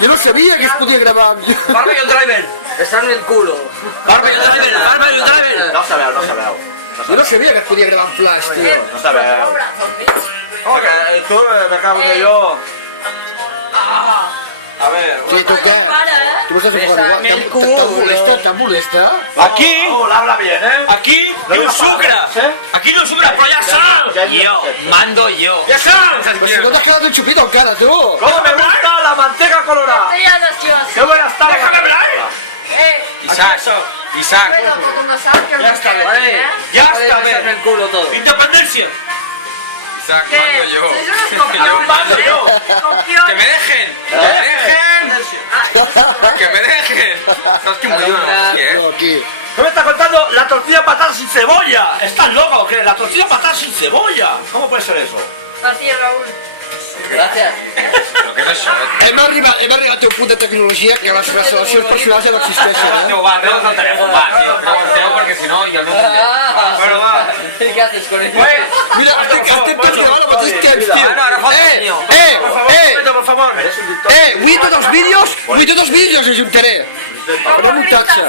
Yo no sabía que es podía gravar. Barba i el driver. Està en el culo. Barba i el driver. Barba i el driver. No sabeu, no sabeu. Yo no sabía que es podía grabar en flash, tío. No sabeu. Home, que tu me cago en jo. A ver... ¿Qué toca? ¿Tú me estás enfocando igual? ¿Te molesta? Aquí, habla bien, aquí, no sucras. Aquí no sucras, però ja saps. Yo, mando yo. Ja saps. Pues si no te has quedado un chupito en cara, tú. ¿Cómo me gusta la manteca colorada? ¡Qué buena está la Déjame hablar. Isaac. Isaac. Ja està bé. Vale. Ja està Está en bé. el culo todo. Independència. Isaac, mando yo. Mando yo. Que me dejen. Que me dejen. Que me dejen. ¿Sabes qué muy bueno? No, aquí. ¿Qué me está contando? La tortilla patata sin cebolla. ¿Estás loca o qué? La tortilla patata sin cebolla. ¿Cómo puede ser eso? Gracias. Lo que no es això, Hem arribat a un punt de tecnologia que les relacions personals ja no existeixen, eh? Va, tenemos el teléfono, va, tío. Tengo porque si no, yo no sé. Bueno, va. ¿Qué haces con eso? Mira, estem tots gravant al mateix temps, tio. Ara falta el mío. Por favor. Avui tots els vídeos els ajuntaré. Faré muntatge.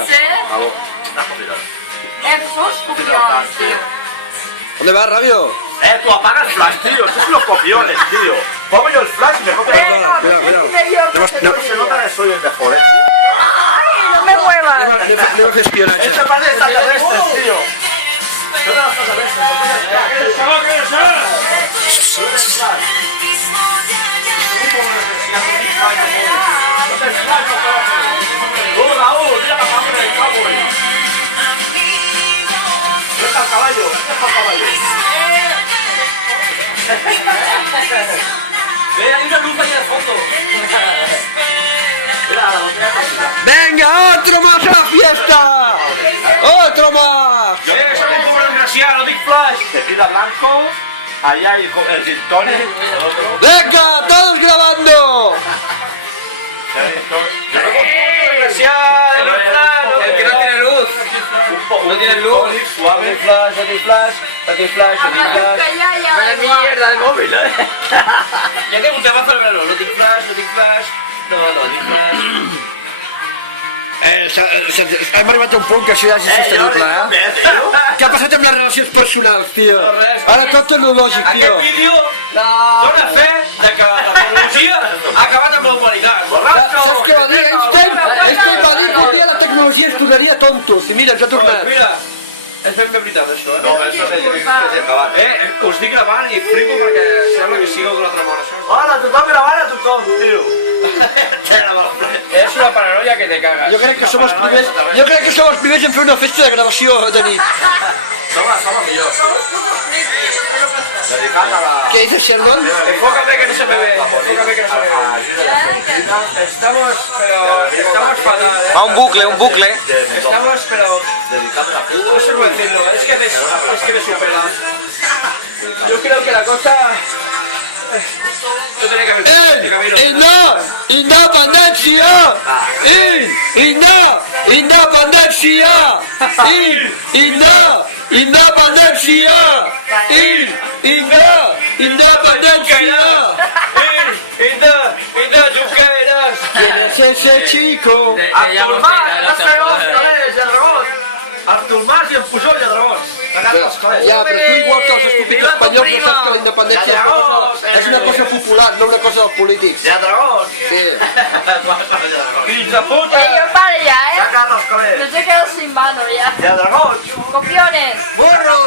¿Dónde vas, Rabio? Tú apaga el flash, tío. Estos son los copiones, tío. Pongo yo el flash y me copio la cara. No se nota que soy el mejor, No me muevas. Anem a fer espionatge. Este parece extraterrestres, tío. Son los Raúl, mira para acá, el cowboy. Deja el caballo, deja el caballo. Ve, hay una luz allá de fondo. Mira, la botella de cocina. Venga, otro más a la fiesta. Otro más. Soy un poco desgraciado, no dic flash. Tequila blanco, allá hay el gin tonic, el otro. Venga, todos grabando. Desgraciado, no es flash. El que no tiene luz. No tiene luz. Suave. Flash, no tiene flash, no tiene flash, no tiene flash. Vaya mierda el móvil, ¿eh? Ja té un tema celebrarlo, no tinc flash, no tinc flash. No tinc flash. Hem arribat a un punt que això ja és insostenible, eh? Què ha passat amb les relacions personals, tio? Ara tot tecnològic, tio. Aquest vídeo dona fe de que la tecnologia ha acabat amb la humanitat. Saps què va dir Einstein? Einstein va dir que un dia la tecnologia ens tornaria tontos. I mira, ens ha tornat. Mira, és ben veritat això, No, eso es acabar. Us estic gravant i flipo perquè sembla que sigueu d'una altra mort, això. Hola, tu vas a grabar a tu tom, tío. Es una paranoia que te cagas. Jo crec que som els primers en fer una festa de gravació de nit. Somos millors. Dedicat a la... Què dices, Sheldon? Enfócame que no se me ve, enfócame que no se me ve. Estamos fatal, Va un bucle. Estamos, pero... Dedicat a la fiesta. No sé cómo decirlo, es que me supera. Yo creo que la cosa... No tenía que haber... Independència! Independència! Independència! Independència! Junqueras! ¿Quién es ese chico? Artur Mas, no sé on, Lledregots. Artur Mas i en Pujol, Lledregots. Ja, però tu igual que els estúpids espanyols no saps que la independència és una cosa popular, no una cosa dels polítics. Lledregots. Sí. Fills de puta. Yo pare ya, Saca't els No calés. se quedó sin mano ya. Lledregots. Copiones.